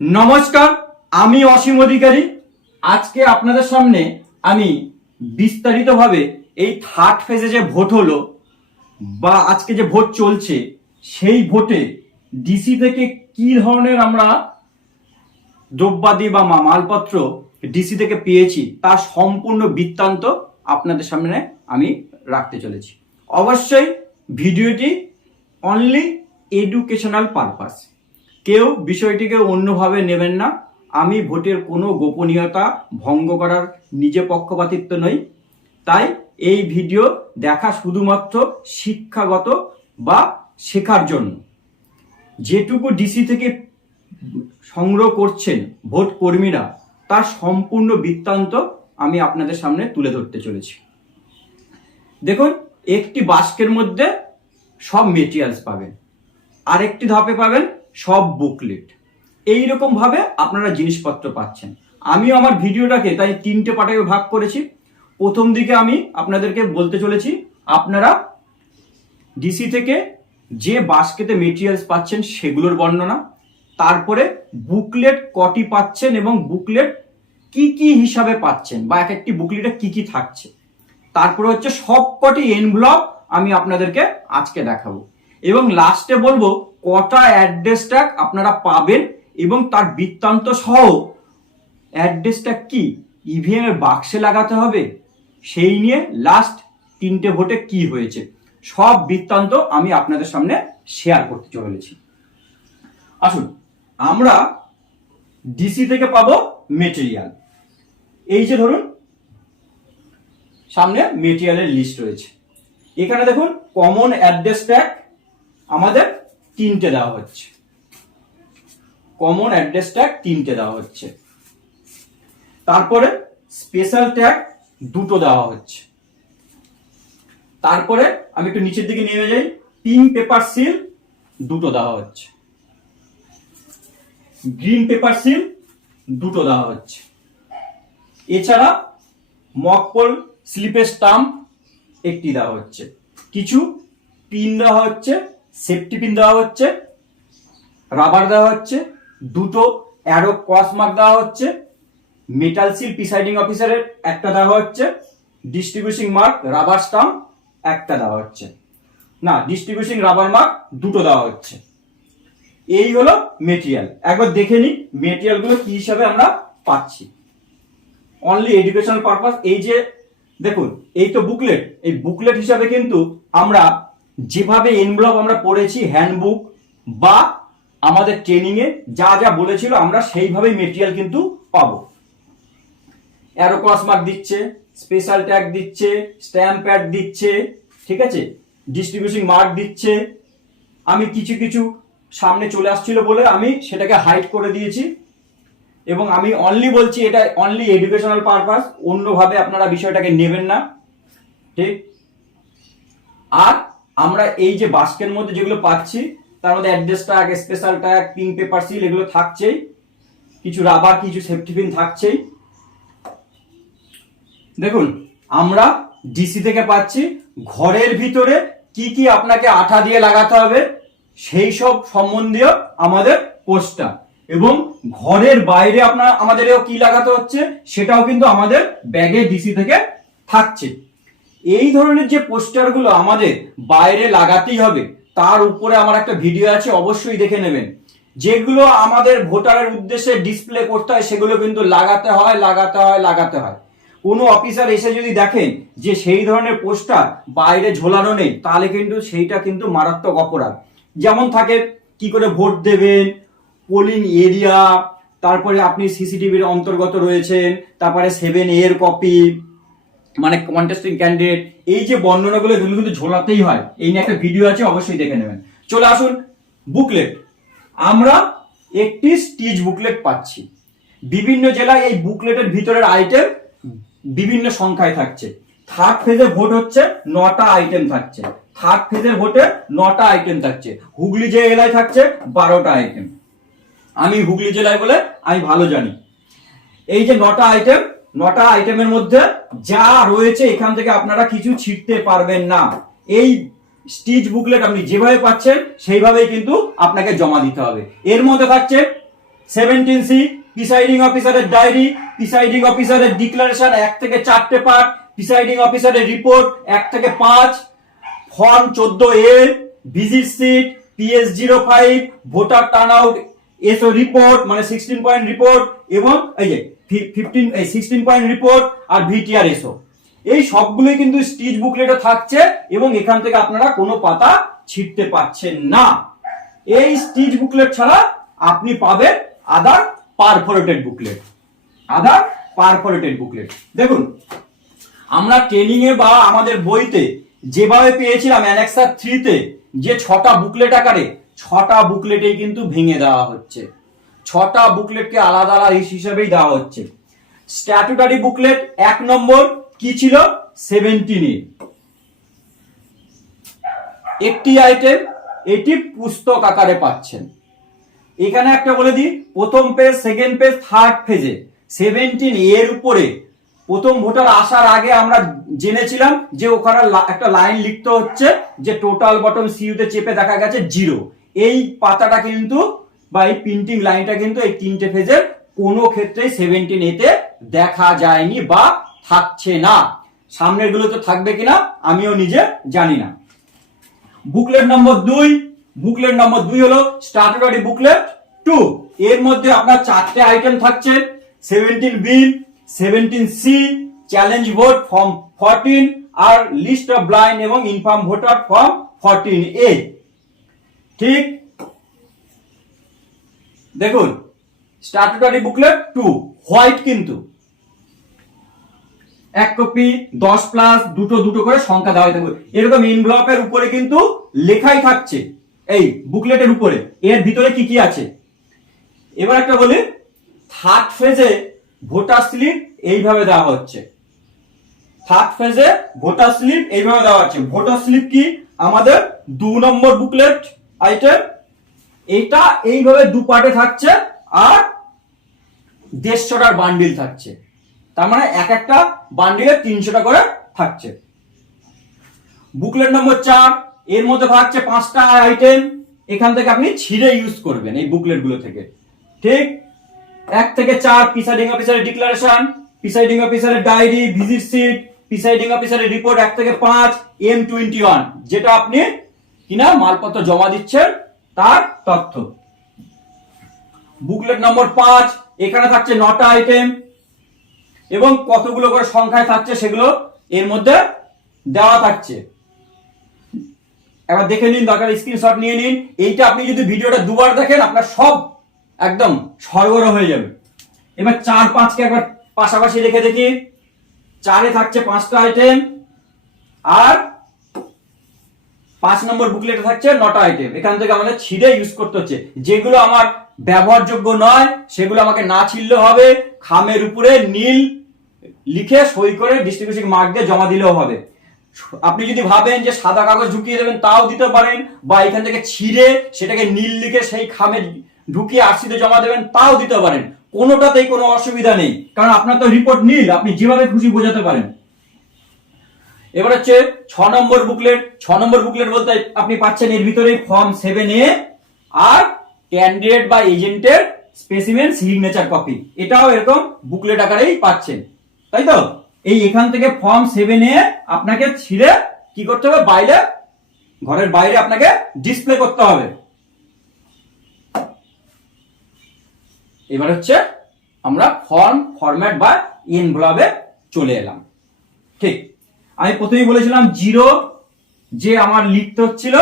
নমস্কার, আমি অসীম অধিকারী। আজকে আপনাদের সামনে আমি বিস্তারিতভাবে এই থার্ড ফেজে যে ভোট হলো, বা আজকে যে ভোট চলছে, সেই ভোটে ডিসি থেকে কি ধরনের আমরা দ্রব্যাদি বা মালপত্র ডিসি থেকে পেয়েছি তার সম্পূর্ণ বৃত্তান্ত আপনাদের সামনে আমি রাখতে চলেছি। অবশ্যই ভিডিওটি অনলি এডুকেশনাল পারপাস কেউ বিষয়টিকে অন্যভাবে নেবেন না। আমি ভোটের কোনো গোপনীয়তা ভঙ্গ করার নিজে পক্ষপাতিত্ব নই। তাই এই ভিডিও দেখা শুধুমাত্র শিক্ষাগত বা শেখার জন্য। যেটুকু ডিসি থেকে সংগ্রহ করছেন ভোট কর্মীরা, তার সম্পূর্ণ বৃত্তান্ত আমি আপনাদের সামনে তুলে ধরতে চলেছি। দেখুন, একটি বাস্কের মধ্যে সব মেটেরিয়ালস পাবেন। আরেকটি ধাপে পাবেন সব বুকলেট এইরকম ভাবে আপনারা জিনিসপত্র পাচ্ছেন। আমিও আমার ভিডিওটাকে তাই তিনটে পার্টে ভাগ করেছি। প্রথম দিকে আমি আপনাদেরকে বলতে চলেছি, আপনারা ডিসি থেকে যে বাস্কেতে মেটেরিয়ালস পাচ্ছেন সেগুলোর বর্ণনা, তারপরে বুকলেট কটি পাচ্ছেন এবং বুকলেট কি কি হিসাবে পাচ্ছেন বা এক একটি বুকলেটে কি কি থাকছে। তারপরে হচ্ছে সবকটি এনভলপ আমি আপনাদেরকে আজকে দেখাবো। এবং লাস্টে বলব কটা অ্যাড্রেস ট্যাগ আপনারা পাবেন এবং তার বৃত্তান্ত সহ অ্যাড্রেসটা কি? ইভিএম এর বাক্সে লাগাতে হবে। সেই নিয়ে লাস্ট তিনটে ভোটে কি হয়েছে? সব বৃত্তান্ত আমি আপনাদের সামনে শেয়ার করতে চলেছি। আসুন, আমরা ডিসি থেকে পাবো মেটেরিয়াল এই যে ধরুন, সামনে মেটেরিয়ালের লিস্ট রয়েছে। এখানে দেখুন কমন অ্যাড্রেস ট্যাগ আমাদের তিনটে দেওয়া হচ্ছে। কমন অ্যাড্রেস ট্যাগ তিনটে দেওয়া হচ্ছে। তারপরে স্পেশাল ট্যাগ দুটো দেওয়া হচ্ছে। তারপরে আমি একটু নিচের দিকে নেমে যাই পিঙ্ক পেপার সিল দুটো দেওয়া হচ্ছে। গ্রিন পেপার সিল দুটো দেওয়া হচ্ছে। এছাড়া মকপল স্লিপের স্টাম্প একটি দেওয়া হচ্ছে। কিছু পিন দেওয়া হচ্ছে। সেফটি পিন দেওয়া হচ্ছে। রাবার দেওয়া হচ্ছে। দুটো অ্যারো ক্রস মার্ক দেওয়া হচ্ছে। মেটাল সিল প্রিসাইডিং অফিসারের একটা দেওয়া হচ্ছে। ডিস্ট্রিবিউশন মার্ক রাবার স্টাম্প একটা দেওয়া হচ্ছে। না ডিস্ট্রিবিউশন রাবার মার্ক দুটো দেওয়া হচ্ছে। এই হলো মেটেরিয়াল একবার দেখে নিই মেটেরিয়ালগুলো কি হিসাবে আমরা পাচ্ছি। অনলি এডুকেশনাল পারপাস এই যে দেখুন, এই তো বুকলেট এই বুকলেট হিসাবে কিন্তু আমরা যেভাবে এনভলপ আমরা পড়েছি হ্যান্ডবুক বা আমাদের ট্রেনিংয়ে যা যা বলেছিল আমরা সেইভাবেই মেটেরিয়াল কিন্তু পাবো। অ্যারো ক্রস মার্ক দিচ্ছে স্পেশাল ট্যাগ দিচ্ছে স্ট্যাম্প প্যাড দিচ্ছে, ঠিক আছে? ডিস্ট্রিবিউশন মার্ক দিচ্ছে। আমি কিছু কিছু সামনে চলে আসছিল বলে আমি সেটাকে হাইড করে দিয়েছি এবং আমি অনলি বলছি এটা অনলি এডুকেশনাল পারপাস অন্যভাবে আপনারা বিষয়টাকে নেবেন না, ঠিক? আর আমরা এই যে বাস্কের মধ্যে যেগুলো পাচ্ছি, তার মধ্যে address tag special tag pink paper seal এগুলো থাকছেই। কিছু রাবার কিছু সেফটি পিন থাকছেই। দেখুন, আমরা ডিসি থেকে পাচ্ছি, ঘরের ভিতরে কি কি আপনাকে আঠা দিয়ে লাগাতে হবে, সেই সব সম্বন্ধীয় আমাদের পোস্টার এবং ঘরের বাইরে আপনার, আমাদেরও কি লাগাতে হচ্ছে, সেটাও কিন্তু আমাদের ব্যাগে ডিসি থেকে থাকছে। এই ধরনের যে পোস্টারগুলো আমাদের বাইরে লাগাতেই হবে, তার উপরে আমার একটা ভিডিও আছে, অবশ্যই দেখে নেবেন। যেগুলো আমাদের ভোটারের উদ্দেশ্যে ডিসপ্লে করতে হয়, সেগুলো কিন্তু লাগাতে হয় লাগাতে হয় লাগাতে হয়। কোনো অফিসার এসে যদি দেখেন যে সেই ধরনের পোস্টার বাইরে ঝোলানো নেই, তাহলে কিন্তু সেইটা কিন্তু মারাত্মক অপরাধ। যেমন থাকে, কি করে ভোট দেবেন পোলিং এরিয়া তারপরে আপনি সিসিটিভির অন্তর্গত রয়েছেন, তারপরে সেভেন এর কপি মানে কন্টেস্টিং ক্যান্ডিডেট এই যে বর্ণনাগুলো এগুলো কিন্তু ঝোলাতেই হয়। এই নিয়ে একটা ভিডিও আছে, অবশ্যই দেখে নেবেন। চলে আসুন বুকলেট আমরা একটি স্টিচ বুকলেট পাচ্ছি। বিভিন্ন জেলায় এই বুকলেটের ভিতরের আইটেম বিভিন্ন সংখ্যায় থাকছে। থার্ড ফেজে ভোট হচ্ছে, নটা আইটেম থাকছে। থার্ড ফেজের ভোটে নটা আইটেম থাকছে। হুগলি যে এলাকায় থাকছে, বারোটা আইটেম আমি হুগলি জেলায় বলে আমি ভালো জানি। এই যে নটা আইটেম নটা আইটেমের মধ্যে যা রয়েছে, এখান থেকে আপনারা কিছু ছিটতে পারবেন না। এই স্টিচ বুকলেট আপনি যেভাবে পাচ্ছেন, সেইভাবেই কিন্তু আপনাকে জমা দিতে হবে। এর মধ্যে থাকছে সেভেন্টিন সি প্রিসাইডিং অফিসারের ডায়েরি প্রিসাইডিং অফিসারের ডিক্লারেশন এক থেকে চারটে পার্ট প্রিসাইডিং অফিসারের রিপোর্ট এক থেকে পাঁচ ফর্ম চোদ্দ A visit sheet PS zero five voter turn out SO report মানে সিক্সটিন পয়েন্ট রিপোর্ট এবং এই যে ফিফটিন এই সিক্সটিন পয়েন্ট রিপোর্ট আর ভিটিআর এসও এই সবগুলোই কিন্তু স্টিচ বুকলেটে থাকছে এবং এখান থেকে আপনারা কোনো পাতা ছিটতে পাচ্ছেন না। এই স্টিচ বুকলেট ছাড়া আপনি পাবেন other perforated booklet other perforated booklet দেখুন, আমরা ট্রেনিং এ বা আমাদের বইতে যেভাবে পেয়েছিলাম অ্যানেক্সার থ্রিতে যে ছটা বুকলেট আকারে, ছটা বুকলেটেই কিন্তু ভেঙে দেওয়া হচ্ছে। ছটা বুকলেটকে আলাদা আলাদা হিসেবেই দেওয়া হচ্ছে। স্ট্যাটুটারি বুকলেট এক নম্বর, কি ছিল? সেভেন্টিনে একটি আইটেম এটি পুস্তক আকারে পাচ্ছেন। এখানে একটা বলে দিই, প্রথম পেজ সেকেন্ড পেজ থার্ড পেজে সেভেন্টিন এর উপরে। প্রথম ভোটার আসার আগে আমরা জেনেছিলাম যে ওখানে একটা লাইন লিখতে হচ্ছে যে টোটাল বটম সিইউতে চেপে দেখা গেছে জিরো এই পাতাটা কিন্তু বা এই প্রিন্টিং লাইনটা কিন্তু এই তিনটে পেজের কোনো ক্ষেত্রেই সেভেন্টিন এতে দেখা যায়নি বা থাকছে না। সামনের গুলোতে থাকবে কিনা, আমিও নিজে জানি না। বুকলেট নম্বর দুই বুকলেট নম্বর দুই হলো স্ট্যাটুটারি বুকলেট টু এর মধ্যে আপনার চারটে আইটেম থাকছে seventeen B seventeen C challenge vote form fourteen R list of blind এবং inform voter form fourteen A ঠিক দেখুন স্ট্যাটুটারি বুকলেট টু হোয়াইট কিন্তু। এক কপি দশ প্লাস দুটো দুটো করে সংখ্যা দেওয়া থাকবে এরকম ইনভলপের উপরে কিন্তু লেখাই থাকছে, এই বুকলেটের উপরে। এর ভিতরে কি কি আছে? এবার একটা বলি থার্ড ফেজে ভোটার স্লিপ এইভাবে দেওয়া হচ্ছে। থার্ড ফেজে ভোটার স্লিপ এইভাবে দেওয়া হচ্ছে। ভোটার স্লিপ কি? আমাদের দু নম্বর বুকলেট আইটেম এটা এইভাবে দু পার্টে থাকছে আর দেড়শোটার বান্ডিল থাকছে। তার মানে এক একটা বান্ডিলে তিনশোটা করে থাকছে। বুকলেট নম্বর চার, এর মধ্যে থাকছে পাঁচটা আইটেম এখান থেকে আপনি ছিঁড়ে ইউজ করবেন এই বুকলেটগুলো থেকে। ঠিক? এক থেকে চার প্রিসাইডিং অফিসারের ডিক্লারেশন প্রিসাইডিং অফিসারের ডায়েরি ভিজিট সিট প্রিসাইডিং অফিসারের রিপোর্ট এক থেকে পাঁচ এম টোয়েন্টি ওয়ান যেটা আপনি কিনা মালপত্র জমা দিচ্ছেন তার তথ্য। বুকলেট নম্বর পাঁচ, এখানে থাকছে নটা আইটেম এবং কতগুলো করে সংখ্যায় থাকছে সেগুলো এর মধ্যে দেওয়া থাকছে। একবার দেখে নিন, দরকার স্ক্রিনশট নিয়ে নিন। এইটা আপনি যদি ভিডিওটা দুবার দেখেন, আপনার সব একদম সরগরম হয়ে যাবে। এবার চার পাঁচকে একবার পাশাপাশি রেখে দেখি। চারে থাকছে পাঁচটা আইটেম আর পাঁচ নম্বর বুকলেটে থাকছে নটা আইটেম এখান থেকে আমাদের ছিঁড়ে ইউজ করতে হচ্ছে। যেগুলো আমার ব্যবহারযোগ্য নয়, সেগুলো আমাকে না ছিঁড়লেও হবে, খামের উপরে নীল লিখে সই করে ডিস্ট্রিবিউশন মার্ক দিয়ে জমা দিলেও হবে। আপনি যদি ভাবেন যে সাদা কাগজ ঢুকিয়ে দেবেন, তাও দিতে পারেন, বা এখান থেকে ছিঁড়ে সেটাকে নীল লিখে সেই খামে ঢুকিয়ে আরসিতে জমা দেবেন, তাও দিতে পারেন। কোনোটাতেই কোনো অসুবিধা নেই। কারণ আপনার তো রিপোর্ট নীল, আপনি যেভাবে খুশি বোঝাতে পারেন। এবার হচ্ছে ছ নম্বর বুকলেট ছ নম্বর বুকলেট বলতে আপনি পাচ্ছেন এর ভিতরে ফর্ম সেভেন এ আর ক্যান্ডিডেট বা এজেন্টের স্পেসিমেন সিগনেচার কপি এটাও এরকম বুকলেট আকারেই পাচ্ছেন। তাই তো? এই এখান থেকে ফর্ম সেভেন এ আপনাকে ছিঁড়ে কি করতে হবে? বাইরে, ঘরের বাইরে আপনাকে ডিসপ্লে করতে হবে। এবার হচ্ছে আমরা ফর্ম ফরম্যাট বা এনভলবে চলে এলাম। ঠিক। আমি প্রথমেই বলেছিলাম জিরো, যে আমার লিখতে হচ্ছিল,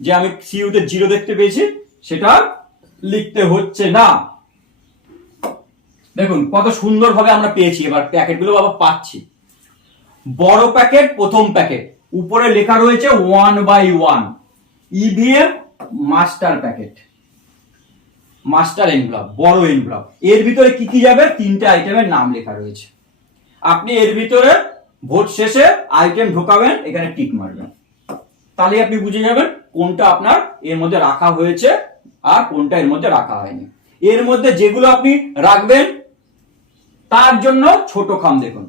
যে আমি সিইউতে জিরো দেখতে পেয়েছি, সেটা লিখতে হচ্ছে না। দেখুন, কত সুন্দরভাবে আমরা পেয়েছি, এবার প্যাকেটগুলো আবার পাচ্ছি। বড় প্যাকেট, প্রথম প্যাকেট। উপরে লেখা রয়েছে one by one EVM master packet. Master envelope, বড় এনভলপ। এর ভিতরে কি কি যাবে? তিনটে আইটেমের নাম লেখা রয়েছে। আপনি এর ভিতরে ভোট শেষে আইটেম ঢোকাবেন, এখানে টিক মারবেন। তাহলে আপনি বুঝে যাবেন কোনটা আপনার এর মধ্যে রাখা হয়েছে আর কোনটা এর মধ্যে রাখা হয়নি। এর মধ্যে যেগুলো আপনি রাখবেন, তার জন্য ছোট খাম দেখুন।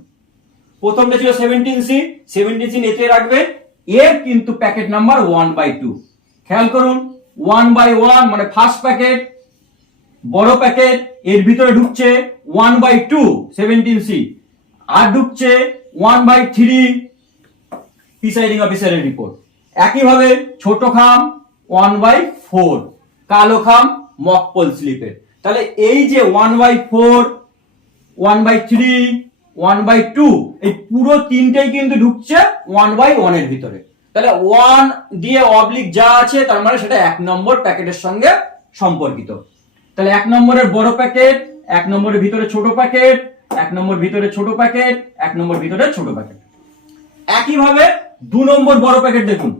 প্রথমটা ছিল সেভেন্টিন সি সেভেন্টিন সি এতে রাখবেন। এর কিন্তু packet number one by two খেয়াল করুন ওয়ান বাই ওয়ান মানে ফার্স্ট প্যাকেট বড় প্যাকেট এর ভিতরে ঢুকছে one by two seventeen C আর ঢুকছে ওয়ান বাই থ্রি প্রিসাইডিং অফিসারের রিপোর্ট একইভাবে ছোট খাম ওয়ান বাই ফোর কালো খাম মকপল স্লিপের তাহলে এই যে one by four one by three one by two এই পুরো তিনটেই কিন্তু ঢুকছে ওয়ান বাই ওয়ানের ভিতরে। তাহলে ওয়ান দিয়ে অবলিক যা আছে, তার মানে সেটা এক নম্বর প্যাকেটের সঙ্গে সম্পর্কিত। তাহলে এক নম্বরের বড় প্যাকেট, এক নম্বরের ভিতরে ছোট প্যাকেট এক নম্বর ভিতরে ছোট প্যাকেট এক নম্বর ভিতরে ছোট প্যাকেট একইভাবে দু নম্বর বড় প্যাকেট দেখুন।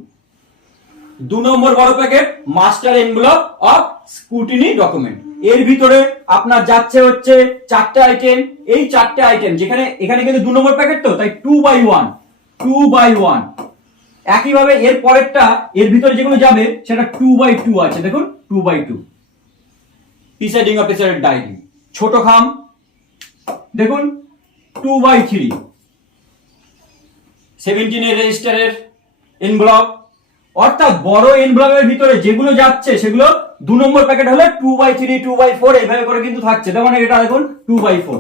দু নম্বর বড় packet master envelope of scrutiny document এর ভিতরে আপনার যাচ্ছে হচ্ছে চারটে আইটেম এই চারটে আইটেম যেখানে, এখানে কিন্তু দু নম্বর প্যাকেট তো, তাই two by one two by one একইভাবে এর পরেরটা, এর ভিতরে যেগুলো যাবে, সেটা টু বাই টু আছে। দেখুন টু বাই টু প্রিসাইডিং অফিসারের ডায়েরি ছোট খাম দেখুন টু বাই থ্রি সেভেন্টিনের রেজিস্টারের এনভেলপ অর্থাৎ বড় এনভেলপের ভিতরে যেগুলো যাচ্ছে, সেগুলো দু নম্বর প্যাকেট হলে two by three two by four এইভাবে করে কিন্তু থাকছে। তার মানে এটা, দেখুন টু বাই ফোর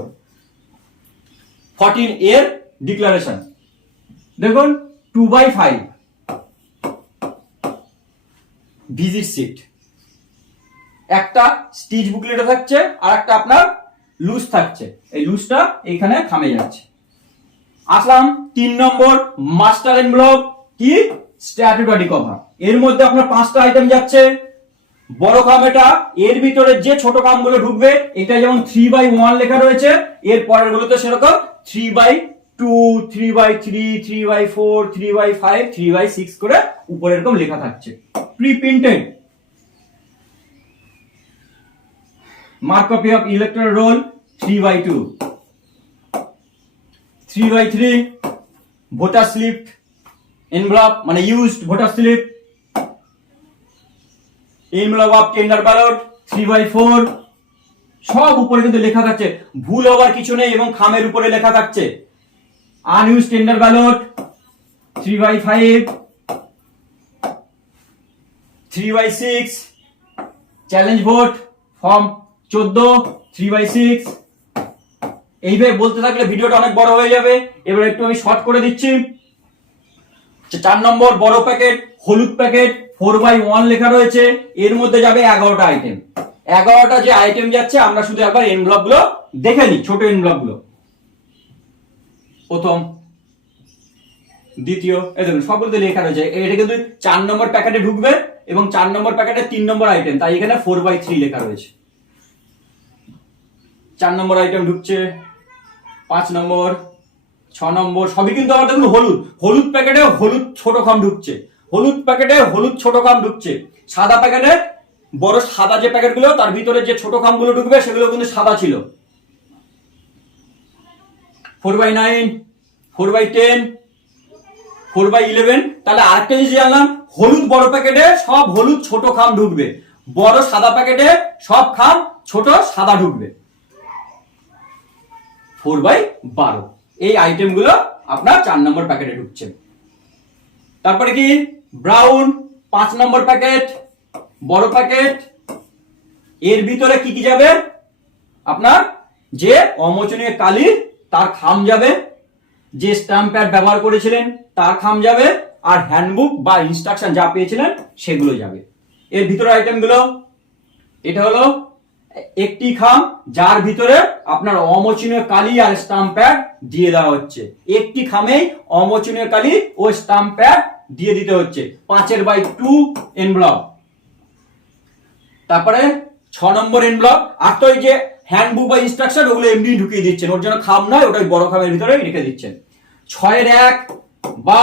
ফর্টিন এর ডিক্লারেশন দেখুন two by five visit sheet একটা স্টিচ বুকলেটে থাকছে আর একটা আপনার লুজ থাকছে। এই লুজটা এইখানে থামে যাচ্ছে। আসলাম তিন নম্বর মাস্টার এনভেলপ কি? স্ট্যাটুটারি কভার এর মধ্যে আপনার পাঁচটা আইটেম যাচ্ছে। বড় খাম এটা। এর ভিতরে যে ছোট খামগুলো ঢুকবে, এটা যেমন থ্রি বাই ওয়ান লেখা রয়েছে, এর পরের গুলোতে সেরকম three by two three by three three by four three by five three by six করে উপরে এরকম লেখা থাকছে। Pre printed mark copy of electoral roll 3 by 2 3 by 3 voter slip envelope মানে used voter slip envelope of tender ballot 3 by 4 সব উপরে কিন্তু লেখা থাকছে। ভুল হওয়ার কিছু নেই এবং খামের উপরে লেখা থাকছে। Unused tender ballot three by five three by six challenge vote form চোদ্দ থ্রি বাই সিক্স এইভাবে বলতে থাকলে ভিডিওটা অনেক বড় হয়ে যাবে। এবার একটু আমি শর্ট করে দিচ্ছি। চার নম্বর বড় প্যাকেট হলুদ প্যাকেট ফোর বাই ওয়ান লেখা রয়েছে। এর মধ্যে যাবে এগারোটা আইটেম এগারোটা যে আইটেম যাচ্ছে, আমরা শুধু একবার এনভলপগুলো দেখে নিই, ছোট এনভলপগুলো। প্রথম, দ্বিতীয়, এই দেখুন, সবগুলোতে লেখা রয়েছে। এটা কিন্তু চার নম্বর প্যাকেটে ঢুকবে এবং চার নম্বর প্যাকেটে তিন নম্বর আইটেম তাই এখানে ফোর বাই থ্রি লেখা রয়েছে। চার নম্বর আইটেম ঢুকছে। পাঁচ নম্বর, ছ নম্বর, সবই কিন্তু আমার দেখুন হলুদ। হলুদ প্যাকেটে হলুদ ছোট খাম ঢুকছে। হলুদ প্যাকেটে হলুদ ছোট খাম ঢুকছে। সাদা প্যাকেটে বড় সাদা যে প্যাকেটগুলো তার ভিতরে যে ছোট খামগুলো ঢুকবে, সেগুলো কিন্তু সাদা ছিল। Four by nine four by ten four by eleven তাহলে আরেকটা জিনিস জানলাম, হলুদ বড় প্যাকেটে সব হলুদ ছোট খাম ঢুকবে। বড় সাদা প্যাকেটে সব খাম ছোট সাদা ঢুকবে। ফোর বাই বারো। এই আইটেমগুলো আপনার চার নম্বর প্যাকেটে ঢুকছে। তারপরে কি? ব্রাউন পাঁচ নম্বর প্যাকেট বড় প্যাকেট এর ভিতরে কি কি যাবে? আপনার যে অমোচনীয় কালি, তার খাম যাবে। যে স্ট্যাম্প প্যাড ব্যবহার করেছিলেন, তার খাম যাবে। আর হ্যান্ডবুক বা ইনস্ট্রাকশন যা পেয়েছিলেন, সেগুলো যাবে। এর ভিতরে আইটেমগুলো এটা হলো একটি খাম, যার ভিতরে আপনার অমোচনীয় কালি আর স্টাম্প প্যাড দিয়ে দেওয়া হচ্ছে। একটি খামেই অমোচনীয় কালি ও স্টাম্প প্যাড দিয়ে দিতে হচ্ছে। পাঁচের বাই টু এনভলপ তারপরে ছ নম্বর এনভলপ আর তো যে হ্যান্ডবুক বা ইনস্ট্রাকশন ওগুলো এমনি ঢুকিয়ে দিচ্ছেন। ওর জন্য খাম নয় ওটা ওই বড় খামের ভিতরে রেখে দিচ্ছেন। ছয়ের এক বা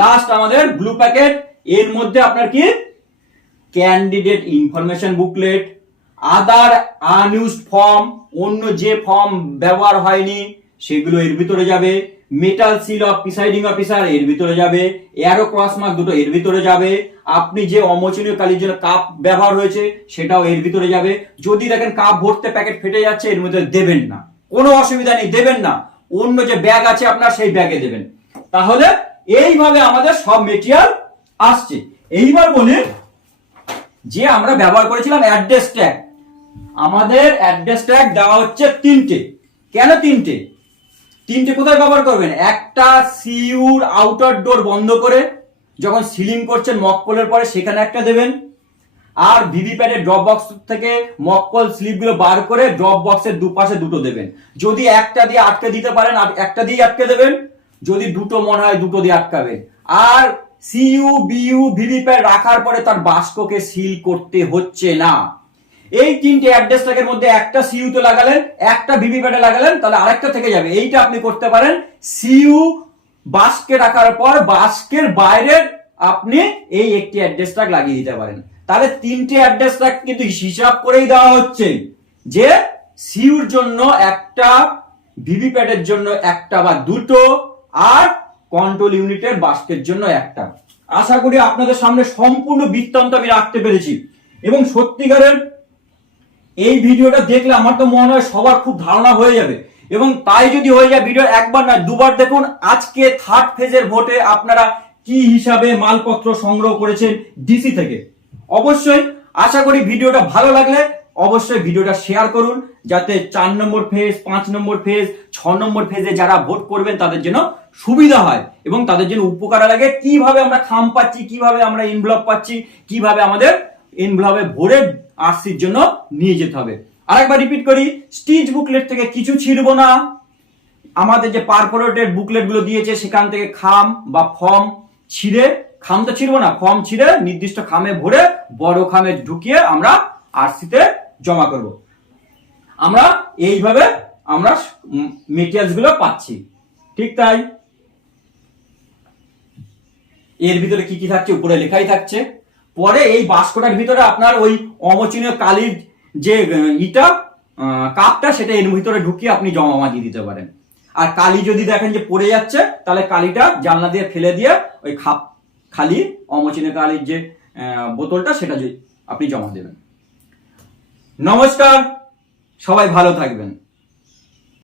লাস্ট আমাদের ব্লু প্যাকেট এর মধ্যে আপনার কি? Candidate information booklet other unused form অন্য যে ফর্ম ব্যবহার হয়নি, সেগুলো এর ভিতরে যাবে। Metal seal of presiding officer এর ভিতরে যাবে। এয়ারো ক্রস মার্ক দুটো এর ভিতরে যাবে। আপনি যে অমোচনীয় কালির জন্য কাপ ব্যবহার হয়েছে, সেটাও এর ভিতরে যাবে। যদি দেখেন কাপ ভরতে প্যাকেট ফেটে যাচ্ছে, এর মধ্যে দেবেন না। কোনো অসুবিধা নেই, দেবেন না। অন্য যে ব্যাগ আছে আপনার, সেই ব্যাগে দেবেন। তাহলে এইভাবে আমাদের সব মেটেরিয়াল আসছে। এইবার বলি যে আমরা ব্যবহার করেছিলাম অ্যাড্রেস ট্যাগ আমাদের অ্যাড্রেস ট্যাগ দেওয়া হচ্ছে তিনটে। কেন তিনটে? তিনটে কোথায় ব্যবহার করবেন? একটা সিউর আউটার ডোর বন্ধ করে যখন সিলিং করছেন মকপলের পরে সেখানে একটা দেবেন। আর ভিভিপ্যাডের ড্রপ বক্স থেকে মকপল স্লিপগুলো বার করে ড্রপ বক্সের দুপাশে দুটো দেবেন। যদি একটা দিয়ে আটকে দিতে পারেন, আর একটা দিয়ে আটকে দেবেন। যদি দুটো মনে হয় দুটো দিয়ে আটকাবেন। আর সিইউ বিইউ ভিভিপ্যাড রাখার পরে তার বাস্ককে সিল করতে হচ্ছে না। এই তিনটে অ্যাড্রেস ট্যাগের মধ্যে একটা সিইউ তে লাগালেন, একটা ভিভি প্যাডে লাগালেন, তাহলে আরেকটা থেকে যাবে। এইটা আপনি করতে পারেন। সিইউ বাস্কে রাখার পর বাস্কের বাইরের আপনি এই একটি অ্যাড্রেস ট্যাগ লাগিয়ে দিতে পারেন। তাহলে তিনটে অ্যাড্রেস ট্যাগ কিন্তু হিসাব করেই দেওয়া হচ্ছে যে সিউর জন্য একটা ভিভি প্যাডের জন্য একটা বা দুটো আর কন্ট্রোল ইউনিটের বাস্কের জন্য একটা। আশা করি আপনাদের সামনে সম্পূর্ণ বৃত্তান্ত আমি রাখতে পেরেছি। এবং সত্যিকারের এই ভিডিওটা দেখলে আমার তো মনে হয় সবার খুব ধারণা হয়ে যাবে। এবং তাই যদি হয়ে যায় ভিডিও একবার না দুবার দেখুন, আজকে থার্ড ফেজের ভোটে আপনারা কি হিসাবে মালপত্র সংগ্রহ করেছেন ডিসি থেকে। অবশ্যই আশা করি ভিডিওটা ভালো লাগলে অবশ্যই ভিডিওটা শেয়ার করুন, যাতে চার নম্বর ফেজ পাঁচ নম্বর ফেজ ছ নম্বর ফেজে যারা ভোট করবেন, তাদের জন্য সুবিধা হয় এবং তাদের জন্য উপকার লাগে। কীভাবে আমরা খাম পাচ্ছি, কীভাবে আমরা ইনভলভ পাচ্ছি, কীভাবে আমাদের ইনভলভে ভরে আরসির জন্য নিয়ে যেতে হবে। আরেকবার রিপিট করি স্টিচ বুকলেট থেকে কিছু ছিড়ব না। আমাদের যে পারপোরেটেড বুকলেটগুলো দিয়েছে, সেখান থেকে খাম বা ফর্ম ছিঁড়ে, খাম তো ছিড়বো না ফর্ম ছিঁড়ে নির্দিষ্ট খামে ভরে বড় খামে ঢুকিয়ে আমরা আরসিতে জমা করব। আমরা এইভাবে আমরা মেটেরিয়ালসগুলো পাচ্ছি। ঠিক তাই? এর ভিতরে কি কি থাকছে? উপরে লেখাই থাকছে। পরে এই বাস্কটার ভিতরে আপনার ওই অমোচনীয় কালির যে ইটা কাপটা, সেটা এর ভিতরে ঢুকিয়ে আপনি জমা দিয়ে দিতে পারেন। আর কালি যদি দেখেন যে পড়ে যাচ্ছে, তাহলে কালিটা জানলা দিয়ে ফেলে দিয়ে ওই খাপ খালি, অমোচনীয় কালির যে বোতলটা, সেটা আপনি জমা দেবেন। নমস্কার, সবাই ভালো থাকবেন।